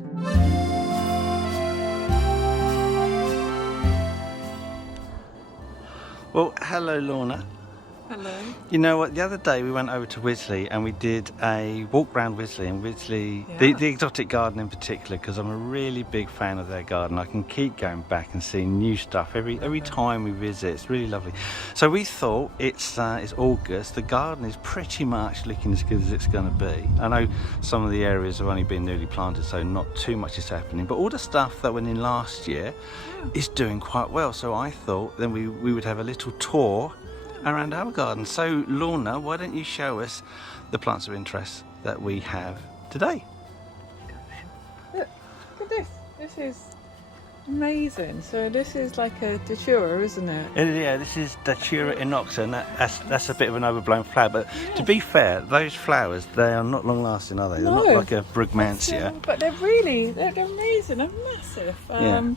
Well, hello Lorna. Hello. You know what, the other day we went over to Wisley and we did a walk around Wisley, and Wisley, Yeah. the exotic garden in particular, because I'm a really big fan of their garden. I can keep going back and seeing new stuff every time we visit. It's really lovely. So we thought it's August, the garden is pretty much looking as good as it's going to be. I know some of the areas have only been newly planted, so not too much is happening, but all the stuff that went in last year is doing quite well. So I thought then we would have a little tour around our garden. So Lorna, why don't you show us the plants of interest that we have today? Look at this. This is amazing. So this is like a datura, isn't it? Yeah, this is Datura inoxa, and that's a bit of an overblown flower. But to be fair, those flowers, they are not long lasting, are they? They're not like a brugmansia. But they're amazing. They're massive.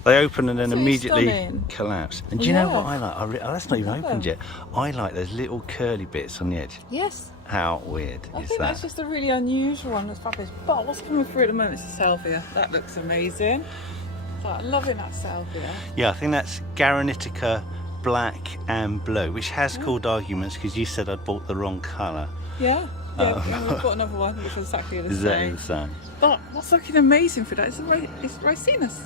They open and then immediately stunning. collapse. And do you know what I like? That's not even opened yet. I like those little curly bits on the edge. Yes. How weird I is think that? that's just a really unusual one. That's fabulous. But what's coming through at the moment is the salvia. That looks amazing. So I'm loving that salvia. Yeah, I think that's Garanitica black and blue, which has called arguments because you said I'd bought the wrong colour. Yeah. And we've got another one which is exactly the Exactly same. the same. But what's looking amazing for that is it's Ricinus.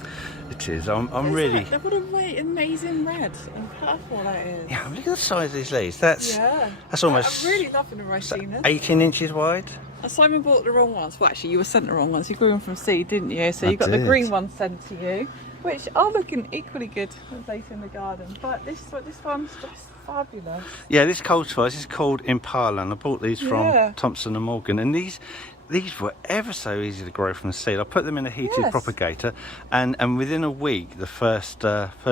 It is. I'm really. What a amazing red and purple that is. Yeah, look at the size of these leaves. That's That's almost. I'm really loving the Ricinus. 18 inches wide. Simon bought the wrong ones. Well, actually, you were sent the wrong ones. You grew them from seed, didn't you? So you got did. the green ones sent to you, which are looking equally good as late in the garden. But this one's just fabulous. Yeah, this cultivar, this is called Impala, and I bought these from Thompson and Morgan, and these were ever so easy to grow from seed. I put them in a heated propagator, and within a week the first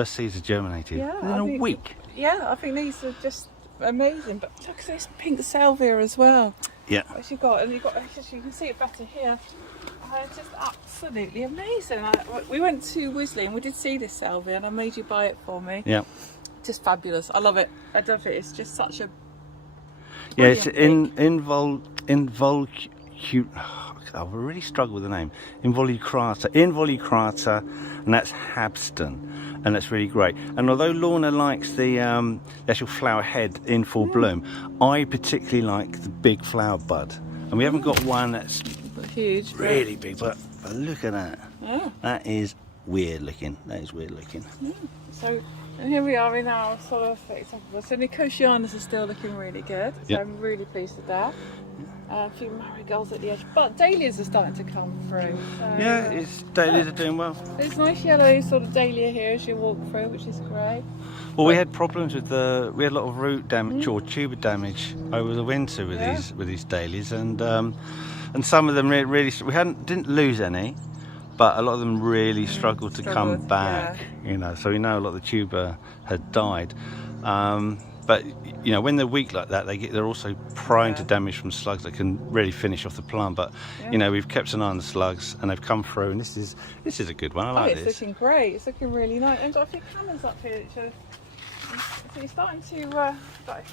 seeds are germinated. Yeah, within a week. Yeah, I think these are just amazing. But look at this pink salvia as well. Yeah. Which you've got, you can see it better here. It's just absolutely amazing. We went to Wisley and we did see this salvia, and I made you buy it for me. Yeah. Just fabulous. I love it. I love it. It's just such a. Yeah, it's I really struggle with the name. Involucrata, and that's Habston, and that's really great. And although Lorna likes the actual flower head in full bloom, I particularly like the big flower bud. And we haven't got one that's huge, really big, but look at that. Yeah. That is weird looking. Yeah. So here we are in our sort of. So Nicotianas are still looking really good. So I'm really pleased with that. A few marigolds at the edge, but dahlias are starting to come through. So, dahlias are doing well. There's nice yellow sort of dahlia here as you walk through, which is great. Well, we had problems with we had a lot of root damage or tuber damage over the winter with these dahlias, and some of them really didn't lose any, but a lot of them really struggled to come back. You know, so we know a lot of the tuber had died. But you know, when they're weak like that, they're also prone to damage from slugs that can really finish off the plant. But you know, we've kept an eye on the slugs, and they've come through. And this is a good one. I like this. It's looking great. It's looking really nice. And got a few cannons up here. So you're starting to but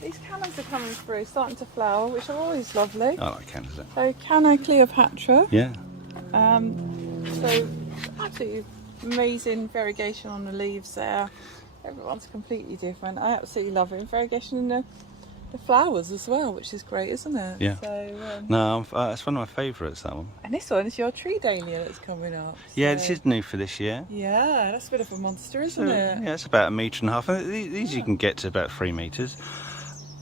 these cannons are coming through, starting to flower, which are always lovely. I like cannons. So Canna Cleopatra. Yeah. So absolutely amazing variegation on the leaves there. Everyone's completely different. I absolutely love it. Variegation in the flowers as well, which is great, isn't it? Yeah. So, no, it's one of my favourites, that one. And this one is your tree dahlia that's coming up. Yeah, this is new for this year. Yeah, that's a bit of a monster, isn't it? Yeah, it's about 1.5 metres. These you can get to about 3 metres.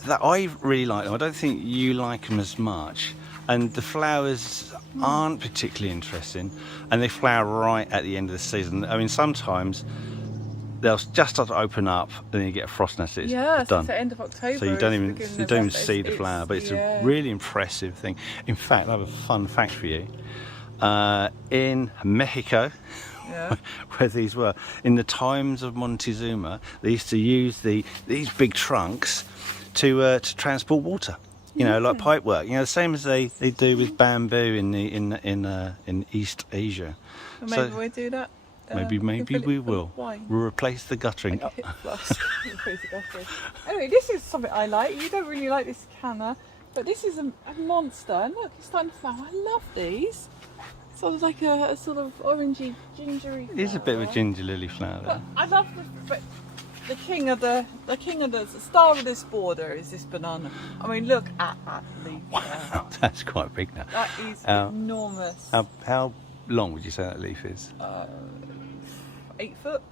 That I really like them. I don't think you like them as much. And the flowers aren't particularly interesting, and they flower right at the end of the season. I mean, sometimes they'll just start to open up, and then you get a frost nest. It's done. It's the end of October. So you don't even see the flower, but it's a really impressive thing. In fact, I have a fun fact for you. In Mexico, where these were, in the times of Montezuma, they used to use these big trunks to transport water. You know, like pipe work. You know, the same as they do with bamboo in East Asia. Well, maybe we do that. Maybe we will. We'll replace the guttering. Anyway, this is something I like. You don't really like this canna, but this is a monster. And look, it's starting to flower. I love these. sort of like a sort of orangey, gingery flower. It is a bit of a ginger lily flower But there. I love the king of the star of this border is this banana. I mean, look at that leaf. Wow, that's quite big now. That is enormous. How long would you say that leaf is? 8 foot.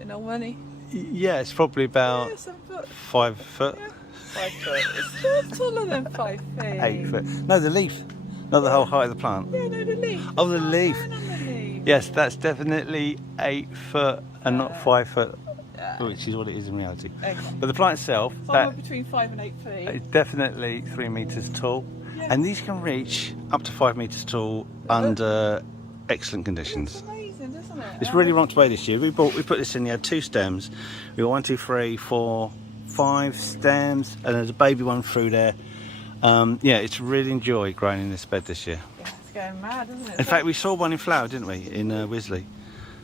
In all money. Yeah, it's probably about Yeah, 7 foot. 5 foot. Yeah, 5 foot. It's still taller than 5 feet. 8 foot. No, the leaf. Not the whole height of the plant. Yeah, no, the leaf. Oh, the leaf. Going on the leaf. Yes, that's definitely 8 foot and not 5 foot, Yeah. which is what it is in reality. Exactly. But the plant itself, Somewhere between 5 and 8 feet. it's definitely 3 metres tall. Yeah. And these can reach up to 5 metres tall under excellent conditions. It's amazing, isn't it? It's really rocked away this year. We put this in. You had 2 stems. We got 1, 2, 3, 4, 5 stems, and there's a baby one through there. Yeah, it's really enjoyed growing in this bed this year. Yeah, it's going mad, isn't it? In fact, we saw one in flower, didn't we, in Wisley?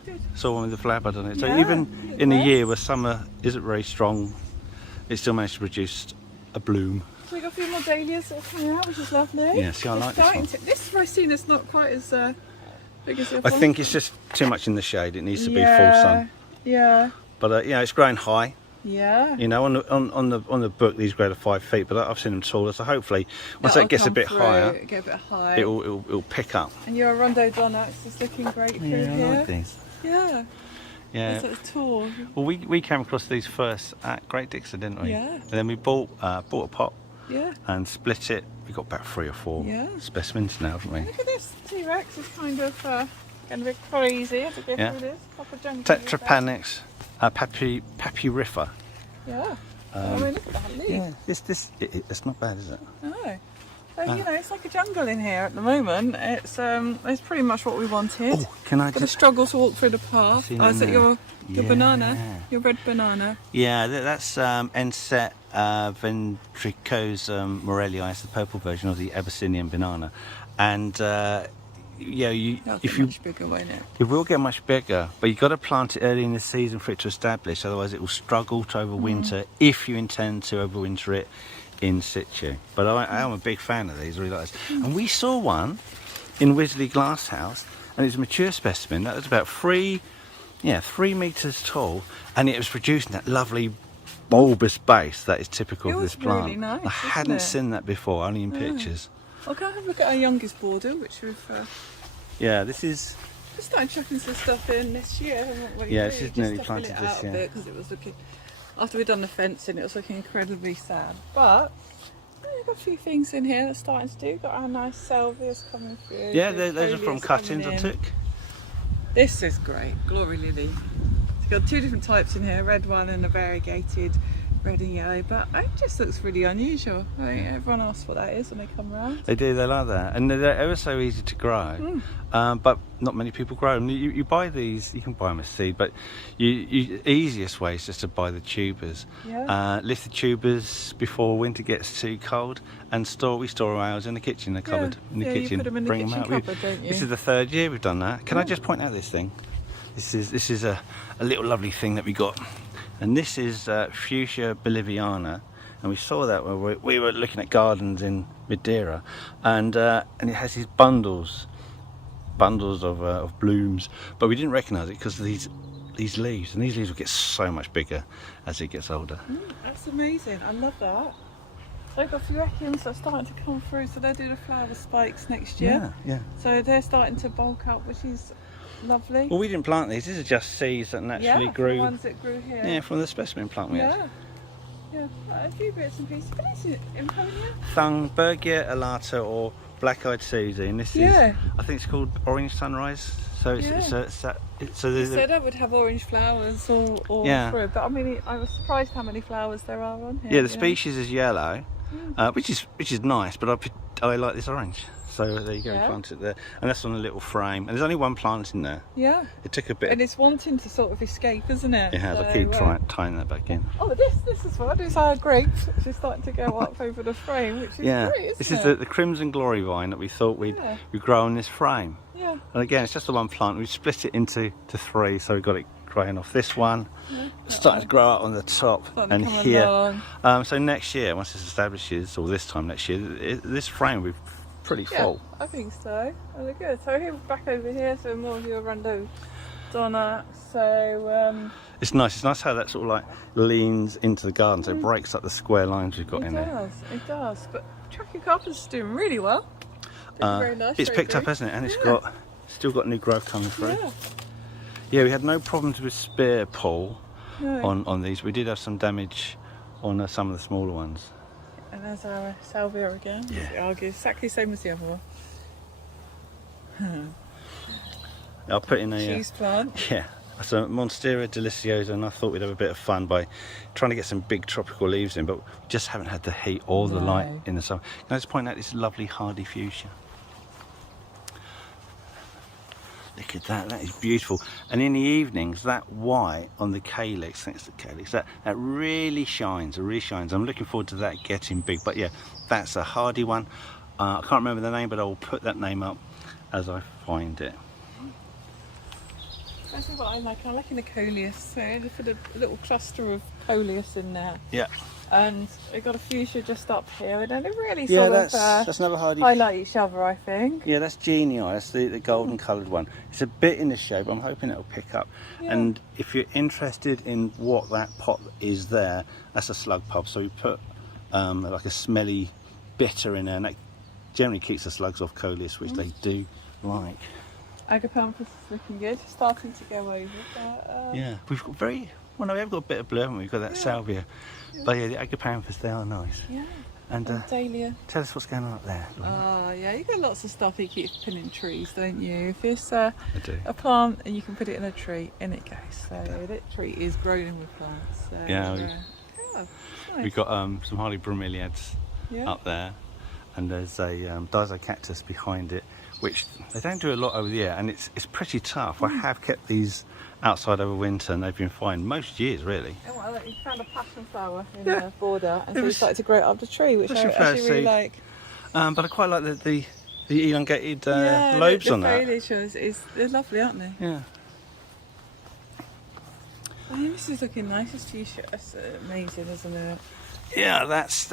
Good. Saw one with a flower bud on it. So Yeah, even it in a was. year where summer isn't very strong, it still managed to produce a bloom. So we got a few more dahlias that are coming out, which is lovely. Yeah, see, I like this one. This Ricina's not quite as big as the other I one. think it's just too much in the shade. It needs to be full Yeah, sun. Yeah. But yeah, it's growing high. Yeah. You know, on the book these grow to 5 feet, but I've seen them taller. So hopefully, once that gets a bit higher, Get a bit high. it'll pick up. And your rhododendrons is looking great through Yeah, I here. like these. Yeah. Yeah. It's tall. Well, we came across these first at Great Dixon, didn't we? Yeah. And then we bought a pot Yeah. and split it. We got about 3 or 4 Yeah. specimens now, haven't we? Look at this T-Rex is kind of getting a bit crazy as it gets Yeah. through this. Proper jungle. Tetrapanax papyriffa. Yeah. I mean, look at that leaf. Yeah, it's not bad, is it? No. So, you know, it's like a jungle in here at the moment. It's pretty much what we wanted. Oh, can I Gonna just? struggle to walk through the path. See Oh, is that it now? your Yeah. banana? Your red banana? Yeah, that's Enset ventricosum morellii. It's the purple version of the Abyssinian banana, and yeah, That'll if get you much bigger, won't it? it will get much bigger, but you've got to plant it early in the season for it to establish. Otherwise, it will struggle to overwinter if you intend to overwinter it in situ. But I am a big fan of these. I really like this. And we saw one in Wisley Glasshouse, and it's a mature specimen that was about 3 meters tall, and it was producing that lovely bulbous base that is typical It of was this plant. really nice, I hadn't wasn't it? seen that before, only in pictures. I'll go have a look at our youngest border, which we've Yeah, this is. we started chucking some stuff in this year. Haven't we? Yeah, Really this is just nearly to fill planted it this out a year. bit because it was looking. After we'd done the fencing, it was looking incredibly sad. But we've got a few things in here that's starting to do. Got our nice salvias coming through. Yeah, the those are from dahlias cuttings coming I in. took. This is great, Glory Lily. It's got 2 different types in here, a red one and a variegated red and yellow, but it just looks really unusual. I mean, everyone asks what that is when they come around. They do, they like that. And they're ever so easy to grow, but not many people grow them. You buy these, you can buy them as seed, but easiest way is just to buy the tubers. Yeah. Lift the tubers before winter gets too cold, and we store ours in the kitchen, the cupboard, in the Yeah, you kitchen. put them in the bring kitchen them out. cupboard, don't you? This is the 3rd year we've done that. Can I just point out this thing? This is a little lovely thing that we got. And this is Fuchsia boliviana, and we saw that when we were looking at gardens in Madeira, and it has these bundles of blooms, but we didn't recognise it because of these leaves, and these leaves will get so much bigger as it gets older. That's amazing. I love that. I've got a few echiums that are starting to come through, so they'll do the flower spikes next year. Yeah. So they're starting to bulk up, which is lovely. Well, we didn't plant these. These are just seeds that naturally The grew. ones that grew here. Yeah, from the specimen plant we had. Yeah, a few bits and pieces. But is it Imponia? Thunbergia elata, or black-eyed Susie, and this Yeah. is, I think it's called Orange Sunrise. So it's so They there's said I would have orange flowers or Yeah. fruit, but I mean, I was surprised how many flowers there are on here. yeah, the species is yellow, which is nice, but I like this orange. So there you go, we Yeah. plant it there, and that's on a little frame. And there's only one plant in there. Yeah. It took a bit. And it's wanting to sort of escape, isn't it? It has. I So, keep tying that back in. Oh, this is what is our grapes, which is starting to go up over the frame, which is Yeah, great, isn't this is it? the Crimson Glory vine that we thought we'd grow on this frame. Yeah. And again, it's just the one plant. We split it into 3, so we got it growing off this one. Starting to grow up on the top Starting and to come here. along. So next year, once this establishes, or this time next year, this frame will be pretty Yeah, full. I think so. Really good. So here, back over here, so more of your Rondo Donna. So It's nice. It's nice how that sort of like leans into the garden, so it breaks up the square lines we've got in there. It does. But Tracking Carpet's doing really well. Very nice. It's very picked up, green. hasn't it? And it's Yeah. still got new growth coming through. Yeah. Yeah, we had no problems with spear pull No. on these. We did have some damage on some of the smaller ones. And there's our salvia again. Yeah. I'll give exactly the same as the other one. I'll put in a Cheese plant. yeah. So Monstera deliciosa, and I thought we'd have a bit of fun by trying to get some big tropical leaves in, but we just haven't had the heat or the light No. in the summer. Can I just point out this lovely hardy fuchsia? Look at that, that is beautiful. And in the evenings, that white on the calyx, thanks to the calyx, that really shines, I'm looking forward to that getting big. But yeah, that's a hardy one. I can't remember the name, but I will put that name up as I find it. That's what I like. I like in the coleus. So I just put a little cluster of coleus in there. Yeah. And I got a fuchsia just up here, and then it really Yeah, sort of that's another hardy. highlight each other, I think. Yeah, that's Genie Eye. That's the golden coloured one. It's a bit in the shape. I'm hoping it'll pick up. Yeah. And if you're interested in what that pot is there, that's a slug pub. So we put like a smelly bitter in there, and that generally keeps the slugs off coleus, which they do like. Agapanthus is looking good, starting to go over. But, Yeah, we've got we have got a bit of blue, haven't we? We've got that Yeah. salvia. But yeah, the Agapanthus, they are nice. Yeah. And Dahlia. tell us what's going on up there. Oh, yeah, you got lots of stuff you keep putting in trees, don't you? If it's a do. plant and you can put it in a tree, in it goes. So that tree is growing with plants. So, Yeah, it's nice. We've got some hardy bromeliads Yeah. up there, and there's a Dicactus behind it, which they don't do a lot over the year, and it's pretty tough. I have kept these outside over winter, and they've been fine most years, really. Oh, well, you found a passion flower in Yeah. the border, and It so you was- started to grow it up the tree, which I Passion flower actually really seed. like. But I quite like the elongated Yeah, lobes the on that. foliage they're lovely, aren't they? Yeah. I mean, this is looking nice. This t-shirt, that's amazing, isn't it? Yeah, that's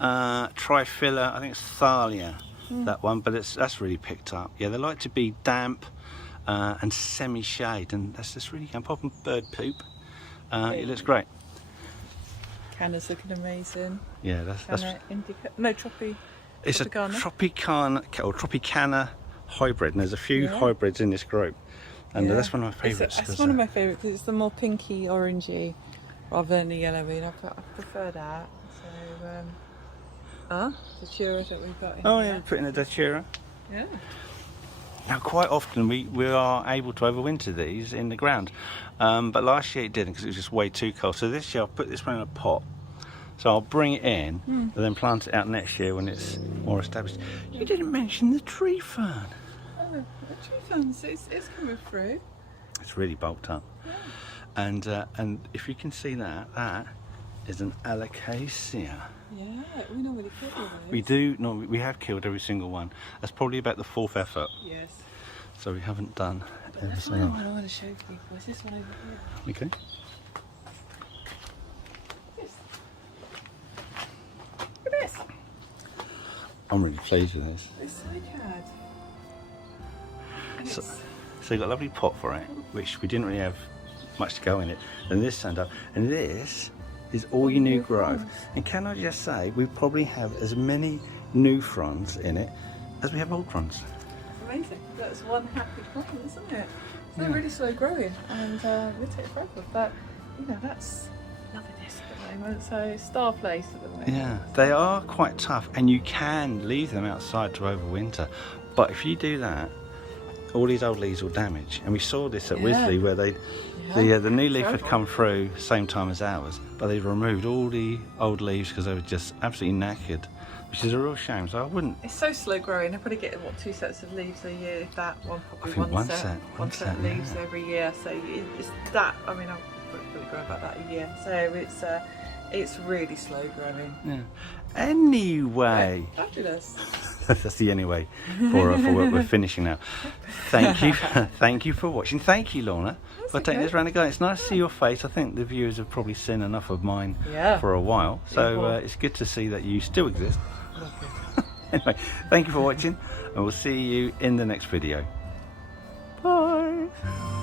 Triphylla. I think it's Thalia, that one, but that's really picked up. Yeah, they like to be damp and semi-shade, and that's just really good. Popping bird poop. It looks great. Canna's looking amazing. Yeah, that's Canna indica. No, it's a Tropicana. Tropicana hybrid, and there's a few Yeah. hybrids in this group, and that's one of my favourites. It's one of my favourites because it's the more pinky, orangey, rather than the yellowy. And I prefer that. So, the Datura that we've got in Oh here. yeah, we're putting a Datura. Yeah. Now, quite often we are able to overwinter these in the ground, but last year it didn't because it was just way too cold. So this year I'll put this one in a pot. So I'll bring it in and then plant it out next year when it's more established. You didn't mention the tree fern. Oh, the tree ferns, it's coming through. It's really bulked up. Yeah. And if you can see that, that is an Alocasia. Yeah, we normally kill those. We have killed every single one. That's probably about the fourth effort. Yes. So we haven't done every That's single one I one. want to show people. Is this one over here? Okay. Yes. Look at this. I'm really pleased with this. It's so good. And So, it's- so you got a lovely pot for it, which we didn't really have much to go in it. And this turned up, and this is all your new growth. And can I just say, we probably have as many new fronds in it as we have old fronds. It's amazing. That's one happy plant, isn't it? They're Yeah. really slow growing, and they take forever. But that's loving this at the moment. So star place at the moment. Yeah, they are quite tough, and you can leave them outside to overwinter. But if you do that, all these old leaves will damage. And we saw this at Yeah. Wisley, where Yeah. the new leaf had Terrible. come through same time as ours, but they removed all the old leaves because they were just absolutely knackered, which is a real shame. So I wouldn't. It's so slow growing. I probably get 2 sets of leaves a year, if that. Probably I think one set. set, One set of yeah. leaves every year. So it's that. I mean, I've probably grown about that a year. So it's really slow growing. Yeah. Anyway, Fabulous. that's the anyway for what we're finishing now. Thank you for watching. Thank you, Lorna, for taking okay. this round again. It's nice to see your face. I think the viewers have probably seen enough of mine Yeah. for a while, so Yeah. it's good to see that you still exist. Anyway, thank you for watching, and we'll see you in the next video. Bye.